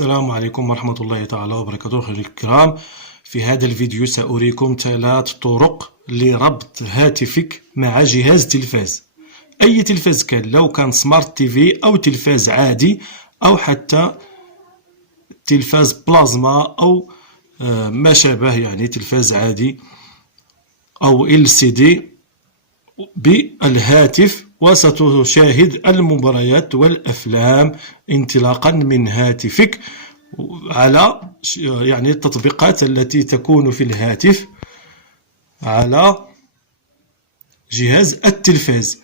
السلام عليكم ورحمة الله تعالى وبركاته. أخواني الكرام، في هذا الفيديو سأريكم 3 طرق لربط هاتفك مع جهاز تلفاز، أي تلفاز كان، لو كان سمارت تي في أو تلفاز عادي أو حتى تلفاز بلازما أو ما شابه، يعني تلفاز عادي أو LCD بالهاتف، وستشاهد المباريات والأفلام انطلاقا من هاتفك على يعني التطبيقات التي تكون في الهاتف على جهاز التلفاز.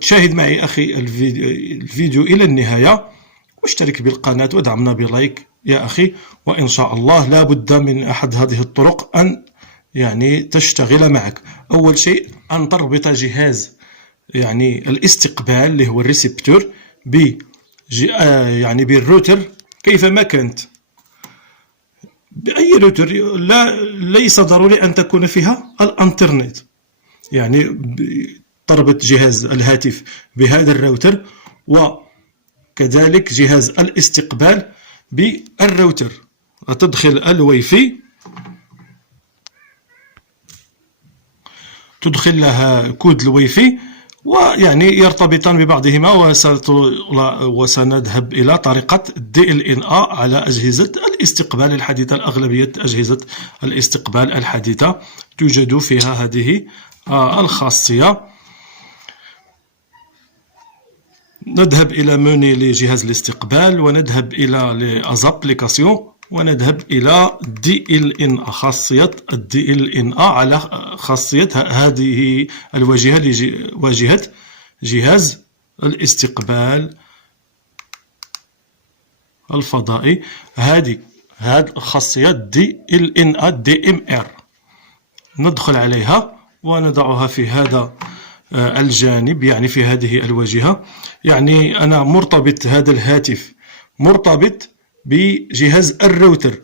تشاهد معي أخي الفيديو إلى النهاية، واشترك بالقناة ودعمنا بلايك يا أخي، وإن شاء الله لا بد من أحد هذه الطرق أن يعني تشتغل معك. أول شيء أن تربط جهاز يعني الاستقبال اللي هو الريسبتور يعني بالروتر كيفما كانت، بأي روتر، ليس ضروري أن تكون فيها الانترنت، يعني تربط جهاز الهاتف بهذا الراوتر وكذلك جهاز الاستقبال بالراوتر. تدخل الواي فاي، تدخل لها كود الواي فاي ويعني يرتبطان ببعضهما، وسنذهب إلى طريقة DLNA على أجهزة الاستقبال الحديثة. الأغلبية أجهزة الاستقبال الحديثة توجد فيها هذه الخاصية. نذهب إلى مني لجهاز الاستقبال ونذهب إلى لأزابليكاسيون ونذهب إلى DLNA، خاصية DLNA على خاصية هذه الواجهة لواجهة جهاز الاستقبال الفضائي. هذه الخاصية DLNA DMR ندخل عليها ونضعها في هذا الجانب، يعني في هذه الواجهة. يعني أنا مرتبط، هذا الهاتف مرتبط بجهاز الراوتر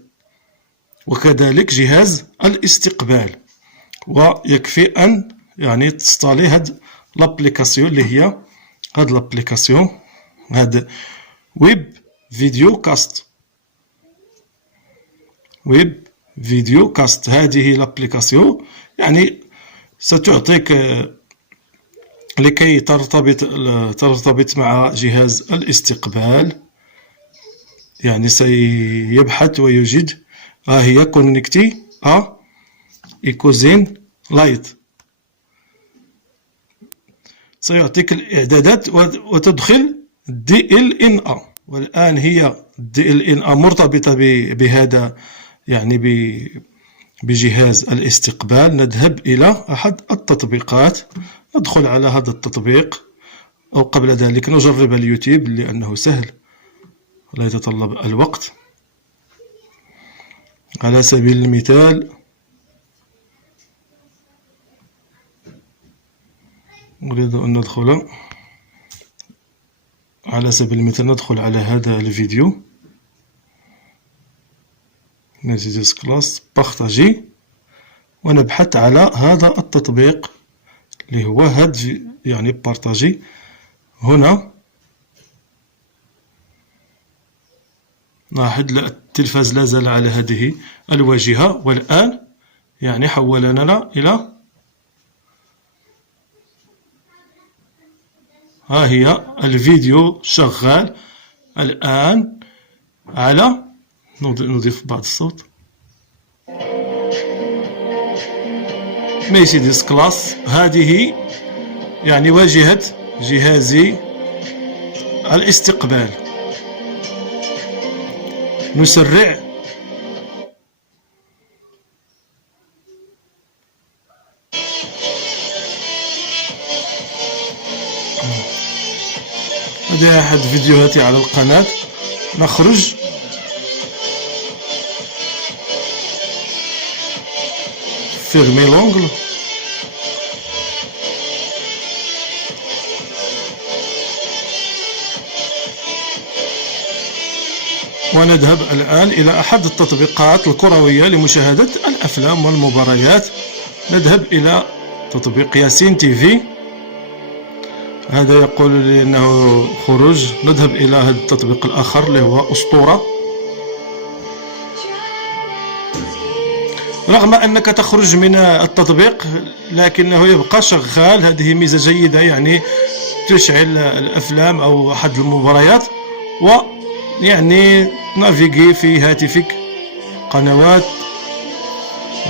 وكذلك جهاز الاستقبال، ويكفي أن يعني تستالي هاد لابليكاسيون اللي هي هاد لابليكاسيون، هاد ويب فيديو كاست، ويب فيديو كاست. هذه لابليكاسيون يعني ستعطيك لكي ترتبط مع جهاز الاستقبال، يعني سيبحث ويجد هي كونكتي إيكوزين لايت، سيعطيك الإعدادات وتدخل DLNA. والآن هي DLNA مرتبطة بهذا يعني بجهاز الاستقبال. نذهب إلى أحد التطبيقات، ندخل على هذا التطبيق، أو قبل ذلك نجرب اليوتيوب لأنه سهل لا يتطلب الوقت. على سبيل المثال أريد أن ندخل، على سبيل المثال ندخل على هذا الفيديو، نجلس كلاس بارتاجي، ونبحث على هذا التطبيق اللي هو هاد يعني بارتاجي. هنا لاحظ التلفاز لا زال على هذه الواجهة، والآن يعني حولنا إلى ها هي الفيديو شغال الآن على، نضيف بعض الصوت، مرسيدس كلاس. هذه يعني واجهة جهازي الاستقبال. نسرع، هذا أحد فيديوهاتي على القناة. نخرج فيرمي لونغل، ونذهب الآن إلى أحد التطبيقات الكروية لمشاهدة الأفلام والمباريات. نذهب إلى تطبيق ياسين تي في. هذا يقول لي أنه خروج. نذهب إلى هذا التطبيق الآخر اللي هو أسطورة. رغم أنك تخرج من التطبيق لكنه يبقى شغال. هذه ميزة جيدة، يعني تشعل الأفلام أو أحد المباريات ويعني نافيغي في هاتفك قنوات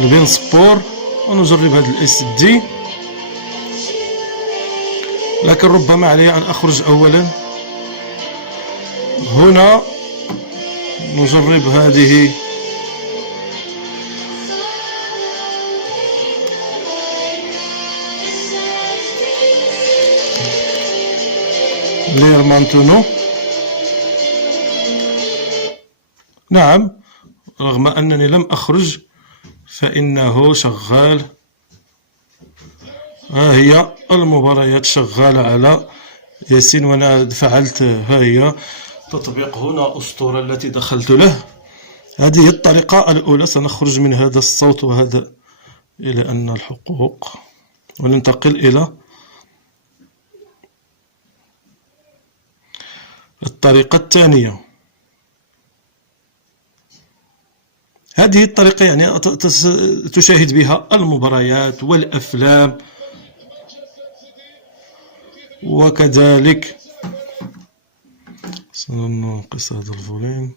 البين سبور. ونجرب هذا الاس دي، لكن ربما علي أن أخرج أولا. هنا نجرب هذه لير مانتونو. نعم، رغم أنني لم أخرج فإنه شغال. ها هي المباريات شغالة على ياسين وأنا فعلت. ها هي تطبيق هنا أسطورة التي دخلت له. هذه الطريقة الأولى. سنخرج من هذا الصوت وهذا إلى أن الحقوق وننتقل إلى الطريقة الثانية. هذه الطريقة يعني تشاهد بها المباريات والأفلام، وكذلك سننقص هذا الفوليوم،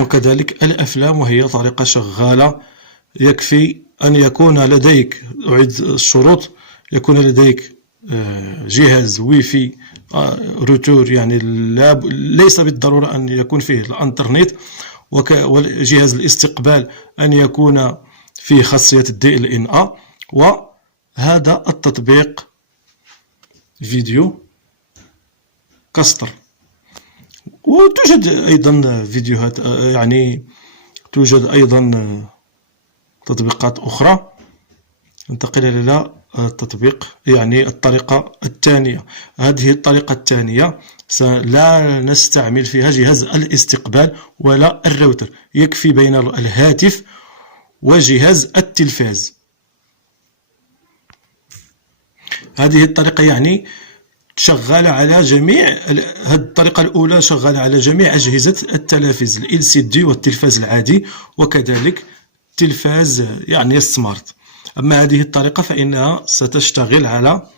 وكذلك الأفلام. وهي طريقة شغالة. يكفي أن يكون لديك، أعيد الشروط، يكون لديك جهاز ويفي روتور، يعني ليس بالضرورة أن يكون فيه الانترنت، وجهاز الاستقبال أن يكون فيه خاصية DLNA. وهذا التطبيق فيديو كاستر. وتوجد أيضا فيديوهات، يعني توجد أيضا تطبيقات أخرى. ننتقل إلى التطبيق، يعني الطريقة الثانية. هذه الطريقة الثانية لا نستعمل فيها جهاز الاستقبال ولا الراوتر، يكفي بين الهاتف وجهاز التلفاز. هذه الطريقة يعني شغالة على جميع. هذه الطريقة الأولى شغالة على جميع أجهزة التلفاز، ال LCD والتلفاز العادي، وكذلك تلفاز يعني السمارت. أما هذه الطريقة فإنها ستشتغل على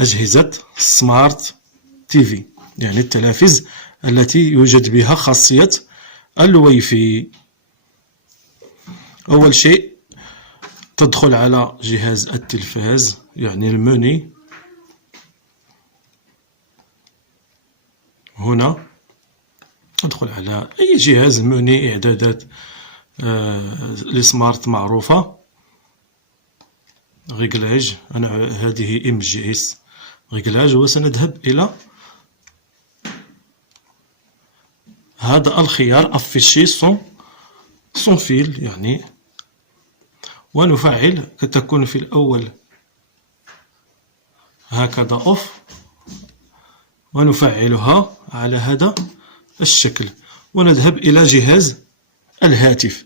أجهزة سمارت TV، يعني التلافز التي يوجد بها خاصية الوايفي. أول شيء تدخل على جهاز التلفاز، يعني المني. هنا أدخل على أي جهاز مني، إعدادات السمارت معروفة، ريغلاج. أنا هذه MGS ريغلاج. وسنذهب إلى هذا الخيار أفيشي سون فيل، يعني ونفعل. تكون في الأول هكذا أوف، ونفعلها على هذا الشكل. ونذهب إلى جهاز الهاتف.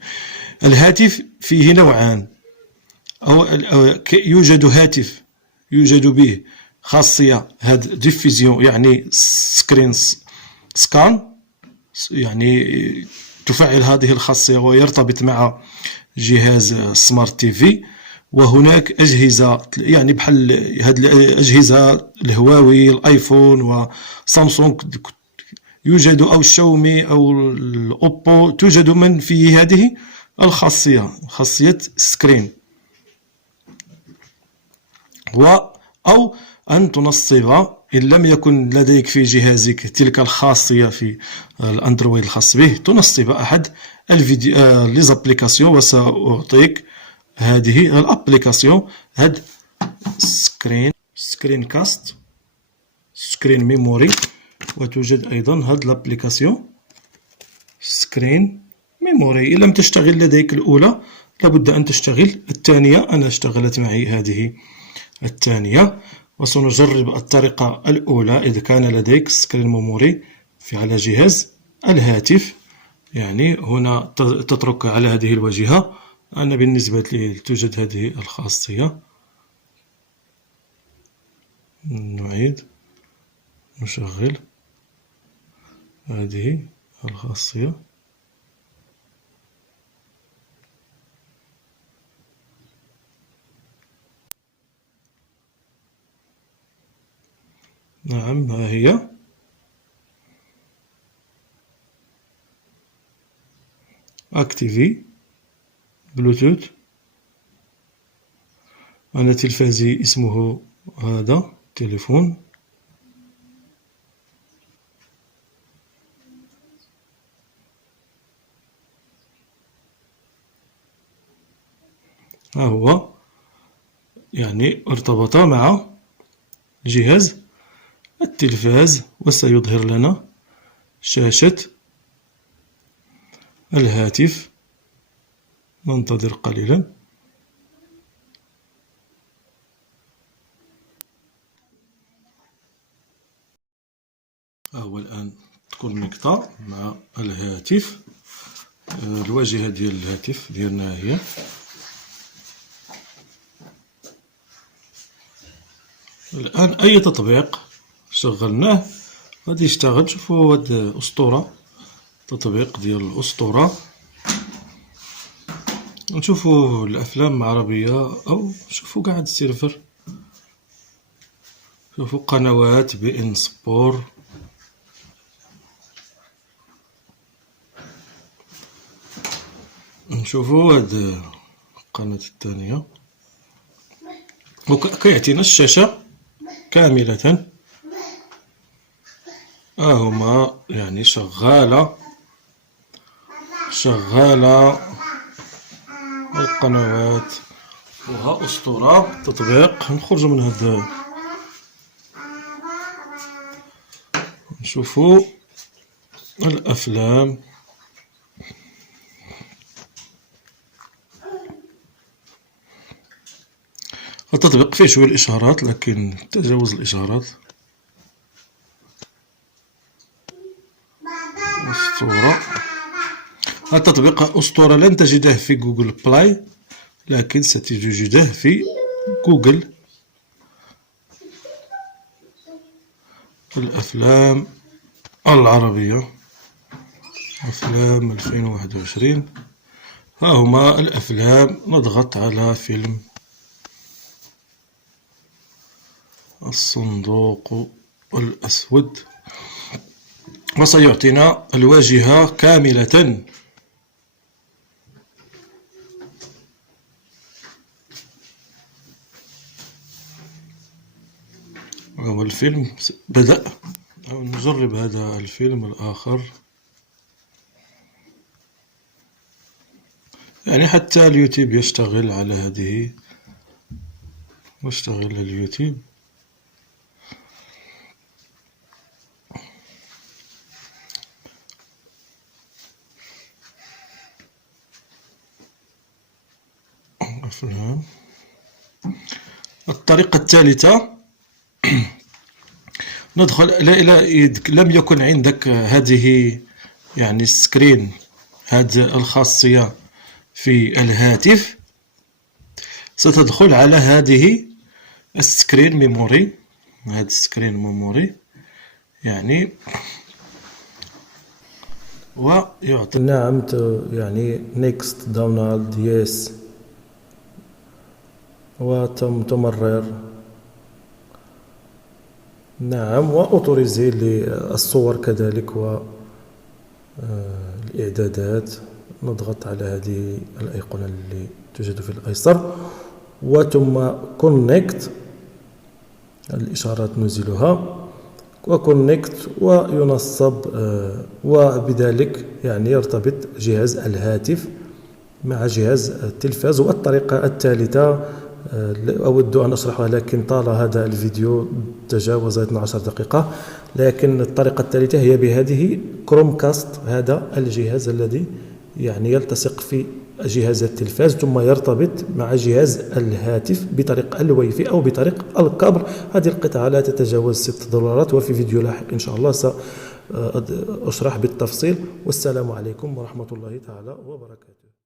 الهاتف فيه نوعان، أو يوجد هاتف يوجد به خاصية هاد ديفيزيون، يعني سكرين سكان، يعني تفعل هذه الخاصية ويرتبط مع جهاز سمارت تي في. وهناك أجهزة يعني بحال هاد الأجهزة الهواوي، الآيفون وسامسونج يوجد، أو الشاومي أو الأوبو، توجد من فيه هذه الخاصية، خاصية سكرين. أو أن تنصب إن لم يكن لديك في جهازك تلك الخاصية في الأندرويد الخاص به، تنصب أحد الفيديو ليزابليكاسيون. وسأعطيك هذه الابليكاسيون، هاد سكرين كاست، سكرين ميموري. وتوجد أيضا هاد الابليكاسيون سكرين ميموري. إن لم تشتغل لديك الأولى لابد أن تشتغل الثانية. أنا اشتغلت معي هذه الثانية. وسنجرب الطريقة الأولى إذا كان لديك سكرين ميموري على جهاز الهاتف. يعني هنا تترك على هذه الواجهة. أنا بالنسبة لي توجد هذه الخاصية، نعيد نشغل هذه الخاصية. نعم، ها هي. اكتيفي بلوتوث. أنا تلفازي اسمه هذا تليفون. ها هو، يعني ارتبط مع جهاز التلفاز، وسيظهر لنا شاشة الهاتف. ننتظر قليلا. ها هو الآن تكونيكتا مع الهاتف. الواجهة ديال الهاتف ديالنا هي. الآن أي تطبيق شغلناه غادي يشتغل. شوفوا هاد أسطورة، تطبيق ديال الأسطورة. نشوفوا الأفلام العربية أو شوفوا قاع هاد السيرفر. شوفوا قنوات بي إن سبور. نشوفوا هاد القناة الثانية، وكيعطينا الشاشة كاملة. هما يعني شغالة القنوات. وها أسطورة تطبيق. نخرج من هاد، نشوفوا الأفلام. التطبيق فيه شوية الإشعارات، لكن تجاوز الإشعارات. أسطورة. هذا التطبيق أسطورة لن تجده في جوجل بلاي، لكن ستجده في جوجل. الأفلام العربية، أفلام 2021. ها هما الأفلام. نضغط على فيلم الصندوق الأسود، وسيعطينا الواجهة كاملة. هو الفيلم بدأ. نجرب هذا الفيلم الآخر. يعني حتى اليوتيوب يشتغل على هذه، يشتغل اليوتيوب. أفلام. الطريقة الثالثة، ندخل لم يكن عندك هذه يعني السكرين، هذه الخاصية في الهاتف، ستدخل على هذه السكرين ميموري. هذا السكرين ميموري يعني، ويعطي نعم يعني نيكست دونالد يس، وتمرر نعم، وأوتوريزي للصور كذلك والإعدادات. نضغط على هذه الأيقونة اللي توجد في الأيسر، وثم كونكت، الإشارات نزيلها، وكونكت، وينصب، وبذلك يعني يرتبط جهاز الهاتف مع جهاز التلفاز. والطريقة الثالثة أود أن أشرحها، لكن طال هذا الفيديو، تجاوز 12 دقيقة. لكن الطريقة الثالثة هي بهذه كروم كاست، هذا الجهاز الذي يعني يلتصق في جهاز التلفاز ثم يرتبط مع جهاز الهاتف بطريق الواي فاي أو بطريق الكابل. هذه القطعة لا تتجاوز $6، وفي فيديو لاحق إن شاء الله سأشرح بالتفصيل. والسلام عليكم ورحمة الله تعالى وبركاته.